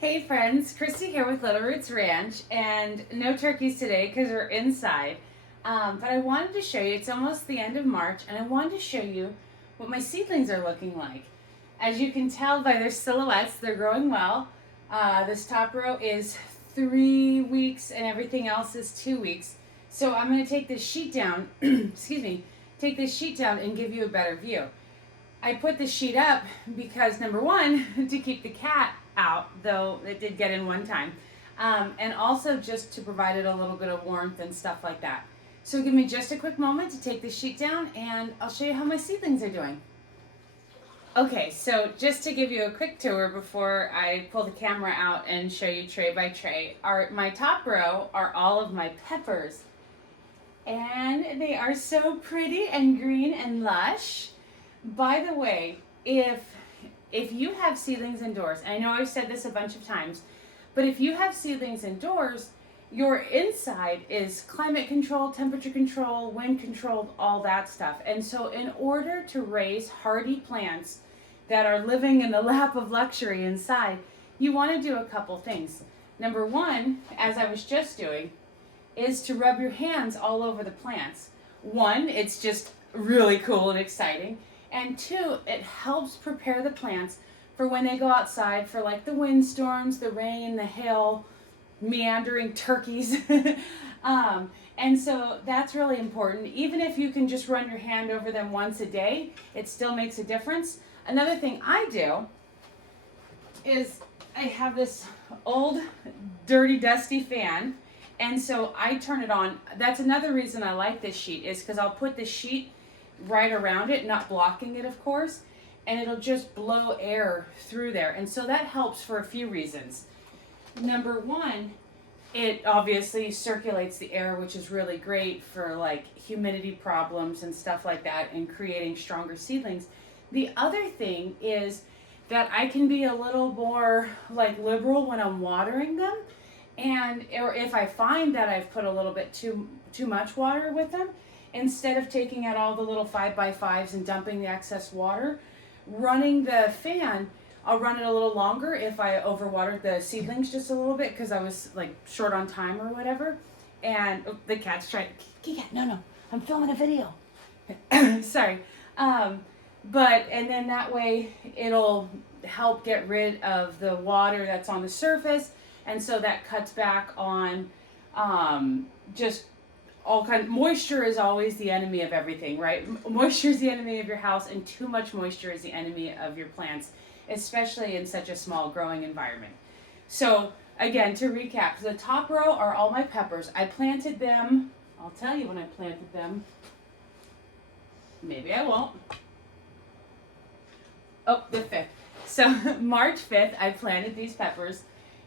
Hey friends, Christy here with Little Roots Ranch, and no turkeys today because we're inside. But I wanted to show you, it's almost the end of March, and I wanted to show you what my seedlings are looking like. As you can tell by their silhouettes, they're growing well. This top row is 3 weeks and everything else is 2 weeks. So I'm going to take this sheet down, excuse me, take this sheet down and give you a better view. I put the sheet up because, number one, to keep the cat out, though it did get in one time, and also just to provide it a little bit of warmth and stuff like that. So give me just a quick moment to take the sheet down and I'll show you how my seedlings are doing. Okay, so just to give you a quick tour before I pull the camera out and show you tray by tray, my top row are all of my peppers. And they are so pretty and green and lush. By the way, if you have seedlings indoors, and I know I've said this a bunch of times, but if you have seedlings indoors, your inside is climate controlled, temperature controlled, wind controlled, all that stuff. And so in order to raise hardy plants that are living in the lap of luxury inside, you want to do a couple things. Number one, as I was just doing, is to rub your hands all over the plants. One, it's just really cool and exciting. And two, it helps prepare the plants for when they go outside for like the windstorms, the rain, the hail, meandering turkeys. And so that's really important. Even if you can just run your hand over them once a day, it still makes a difference. Another thing I do is I have this old, dirty, dusty fan. And so I turn it on. That's another reason I like this sheet, is because I'll put the sheet right around it, not blocking it, of course, and it'll just blow air through there. And so that helps for a few reasons. Number one, it obviously circulates the air, which is really great for like humidity problems and stuff like that and creating stronger seedlings. The other thing is that I can be a little more like liberal when I'm watering them. And or if I find that I've put a little bit too much water with them, instead of taking out all the little 5x5s and dumping the excess water, running the fan, I'll run it a little longer if I overwatered the seedlings just a little bit because I was like short on time or whatever. And the cat's trying. No, I'm filming a video. Sorry. But and then that way it'll help get rid of the water that's on the surface. And so that cuts back on just all kind of moisture is always the enemy of everything, right? Moisture is the enemy of your house, and too much moisture is the enemy of your plants, especially in such a small growing environment. So again, to recap, the top row are all my peppers. I planted them, I'll tell you when I planted them. Maybe I won't. Oh, the 5th. So March 5th, I planted these peppers.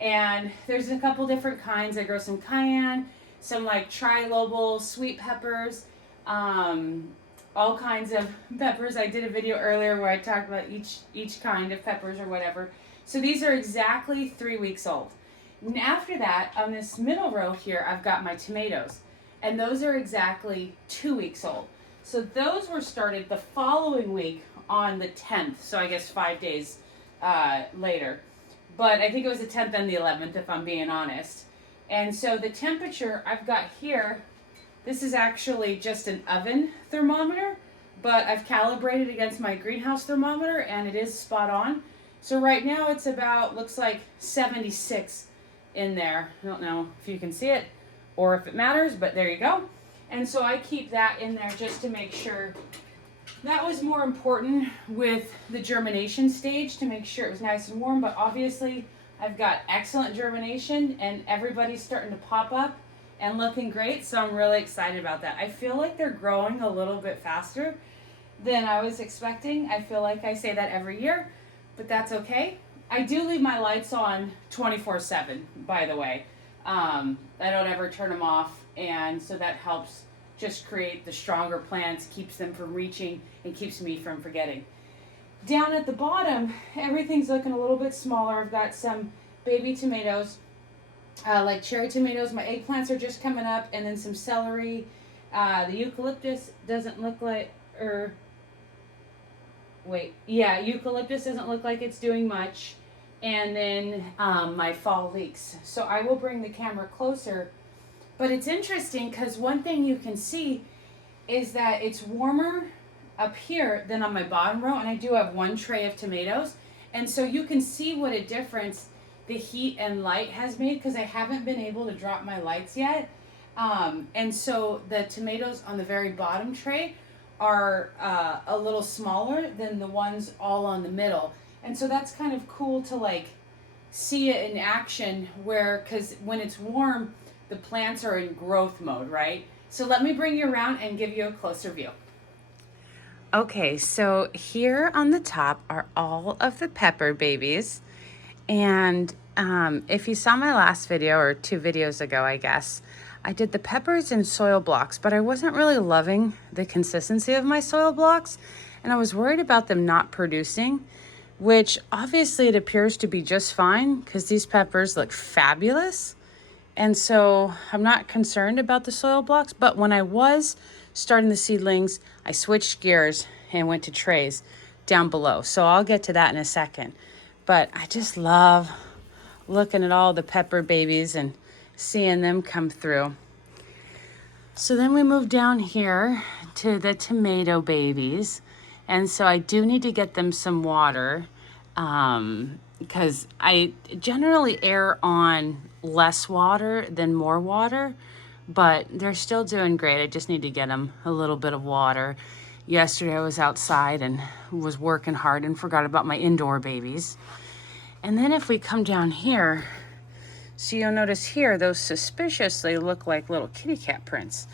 And there's a couple different kinds. I grow some cayenne, some like trilobal sweet peppers, all kinds of peppers. I did a video earlier where I talked about each kind of peppers or whatever. So these are exactly 3 weeks old. And after that, on this middle row here, I've got my tomatoes. And those are exactly 2 weeks old. So those were started the following week on the 10th. So I guess 5 days later. But I think it was the 10th and the 11th, if I'm being honest. And so the temperature I've got here, this is actually just an oven thermometer, but I've calibrated against my greenhouse thermometer, and it is spot on. So right now it's about, looks like 76 in there. I don't know if you can see it or if it matters, but there you go. And so I keep that in there just to make sure. That was more important with the germination stage, to make sure it was nice and warm, but obviously I've got excellent germination and everybody's starting to pop up and looking great, so I'm really excited about that. I feel like they're growing a little bit faster than I was expecting. I feel like I say that every year, but that's okay. I do leave my lights on 24/7, by the way. I don't ever turn them off, and so that helps just create the stronger plants, keeps them from reaching, and keeps me from forgetting. Down at the bottom, everything's looking a little bit smaller. I've got some baby tomatoes, like cherry tomatoes. My eggplants are just coming up, and then some celery. The eucalyptus doesn't look like, eucalyptus doesn't look like it's doing much. and then my fall leeks. So I will bring the camera closer. But it's interesting because one thing you can see is that it's warmer up here than on my bottom row, and I do have one tray of tomatoes. And so you can see what a difference the heat and light has made, because I haven't been able to drop my lights yet. And so the tomatoes on the very bottom tray are a little smaller than the ones all on the middle. And so that's kind of cool to like see it in action, where, because when it's warm, the plants are in growth mode, right? So let me bring you around and give you a closer view. Okay, so here on the top are all of the pepper babies. And if you saw my last video, or 2 videos ago, I guess, I did the peppers in soil blocks, but I wasn't really loving the consistency of my soil blocks, and I was worried about them not producing, which obviously it appears to be just fine because these peppers look fabulous. And so I'm not concerned about the soil blocks, but when I was starting the seedlings, I switched gears and went to trays down below. So I'll get to that in a second. But I just love looking at all the pepper babies and seeing them come through. So then we move down here to the tomato babies. And so I do need to get them some water, because I generally err on less water than more water, but they're still doing great. I just need to get them a little bit of water. Yesterday I was outside and was working hard and forgot about my indoor babies. And then if we come down here, so you'll notice here, those suspiciously look like little kitty cat prints.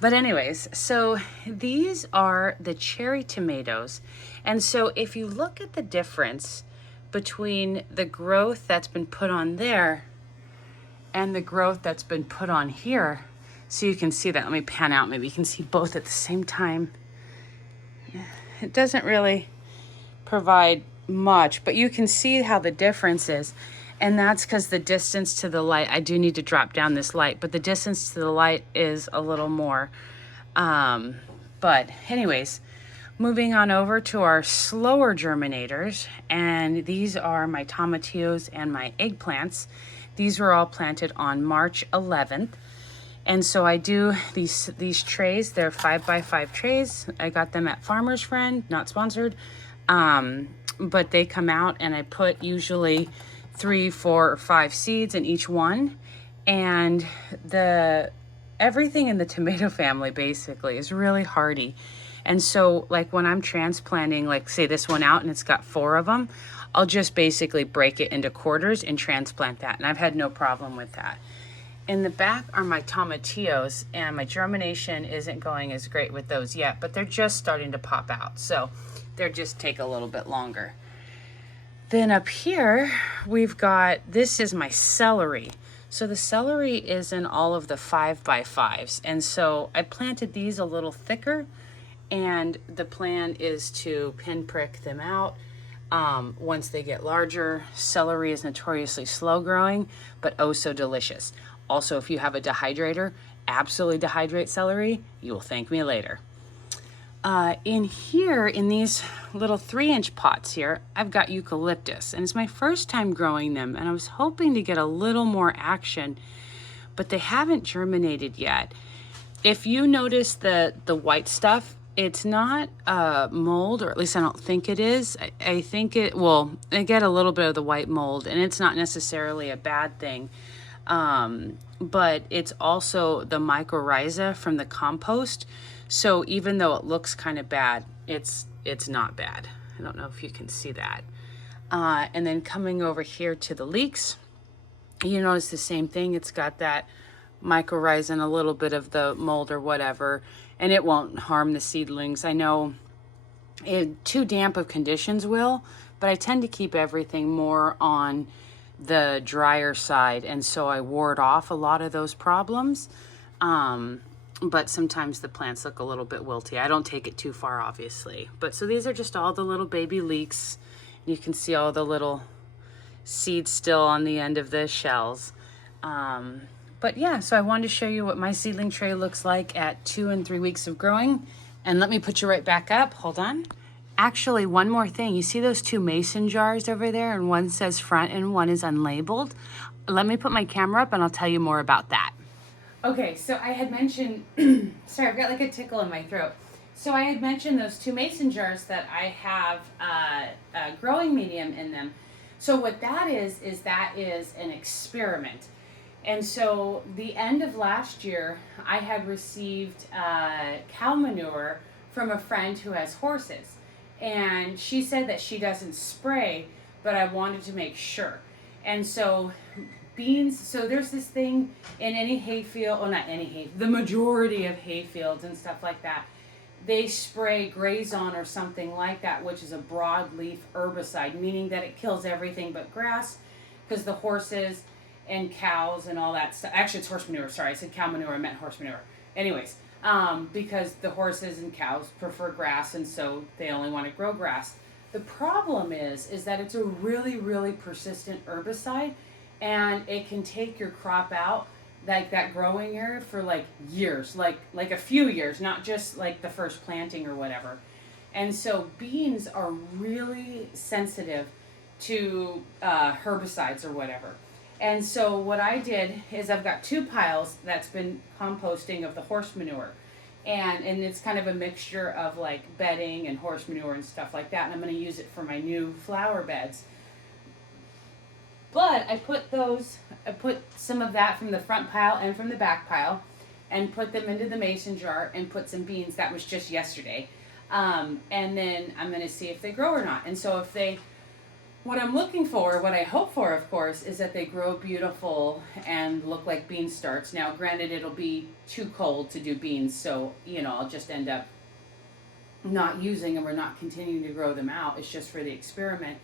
But anyways, so these are the cherry tomatoes. And so if you look at the difference between the growth that's been put on there and the growth that's been put on here, so you can see that. Let me pan out, maybe you can see both at the same time. It doesn't really provide much, but you can see how the difference is. And that's because the distance to the light, I do need to drop down this light, but the distance to the light is a little more. But anyways, moving on over to our slower germinators, and these are my tomatillos and my eggplants. These were all planted on March 11th. And so I do these trays, they're 5x5 trays. I got them at Farmer's Friend, not sponsored. But they come out and I put usually 3, 4, or 5 seeds in each one. And everything in the tomato family basically is really hardy. And so like when I'm transplanting, like say this one out and it's got 4 of them, I'll just basically break it into quarters and transplant that. And I've had no problem with that. In the back are my tomatillos, and my germination isn't going as great with those yet, but they're just starting to pop out. So they're just take a little bit longer. Then up here, we've got, this is my celery. So the celery is in all of the 5x5s. And so I planted these a little thicker, and the plan is to pinprick them out once they get larger. Celery is notoriously slow growing, but oh so delicious. Also, if you have a dehydrator, absolutely dehydrate celery. You will thank me later. In here, in these little 3-inch pots here, I've got eucalyptus, and it's my first time growing them, and I was hoping to get a little more action, but they haven't germinated yet. If you notice the white stuff, it's not mold, or at least I don't think it is. I think it, well, I get a little bit of the white mold, and it's not necessarily a bad thing. But it's also the mycorrhiza from the compost. So even though it looks kind of bad, it's not bad. I don't know if you can see that. And then coming over here to the leeks, you notice the same thing. It's got that mycorrhiza and a little bit of the mold or whatever, and it won't harm the seedlings. I know too damp of conditions will, but I tend to keep everything more on the drier side, and so I ward off a lot of those problems. But sometimes the plants look a little bit wilty. I don't take it too far, obviously. But so these are just all the little baby leeks. You can see all the little seeds still on the end of the shells. But yeah, so I wanted to show you what my seedling tray looks like at 2 and 3 weeks of growing. And let me put you right back up. Hold on. Actually, one more thing. You see those two mason jars over there, and one says front and one is unlabeled? Let me put my camera up and I'll tell you more about that. Okay, so I had mentioned, sorry, I've got like a tickle in my throat. So I had mentioned those two mason jars that I have a growing medium in them. So what that is an experiment. And so the end of last year, I had received cow manure from a friend who has horses. And she said that she doesn't spray, but I wanted to make sure. And so beans, so there's this thing in any hayfield, well, not any hay, the majority of hayfields and stuff like that, they spray Grazon or something like that, which is a broadleaf herbicide, meaning that it kills everything but grass, because the horses and cows and all that stuff, actually it's horse manure, sorry, I said cow manure, I meant horse manure. Anyways, because the horses and cows prefer grass, and so they only want to grow grass. The problem is that it's a really, really persistent herbicide, and it can take your crop out, like that growing area, for like years, like a few years, not just like the first planting or whatever. And so beans are really sensitive to herbicides or whatever. And so what I did is I've got two piles that's been composting of the horse manure. And it's kind of a mixture of like bedding and horse manure and stuff like that. And I'm going to use it for my new flower beds. But I put some of that from the front pile and from the back pile and put them into the mason jar and put some beans. That was just yesterday. And then I'm going to see if they grow or not. And so if they, what I'm looking for, what I hope for, of course, is that they grow beautiful and look like bean starts. Now, granted, it'll be too cold to do beans, so, I'll just end up not using them or not continuing to grow them out. It's just for the experiment.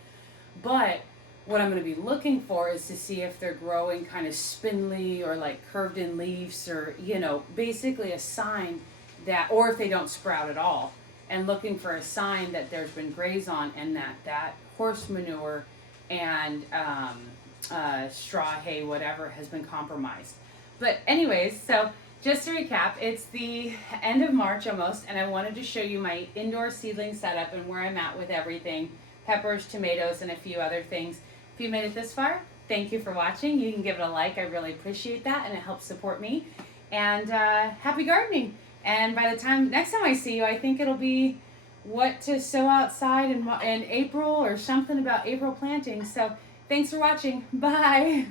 But what I'm going to be looking for is to see if they're growing kind of spindly or like curved in leaves, or, basically a sign that, or if they don't sprout at all, and looking for a sign that there's been Grazon and that horse manure and straw hay, whatever, has been compromised. But anyways, so just to recap, it's the end of March almost, and I wanted to show you my indoor seedling setup and where I'm at with everything, peppers, tomatoes, and a few other things. If you made it this far, thank you for watching. You can give it a like. I really appreciate that, and it helps support me. And happy gardening. And by the time, next time I see you, I think it'll be what to sow outside in April, or something about April planting. So thanks for watching. Bye.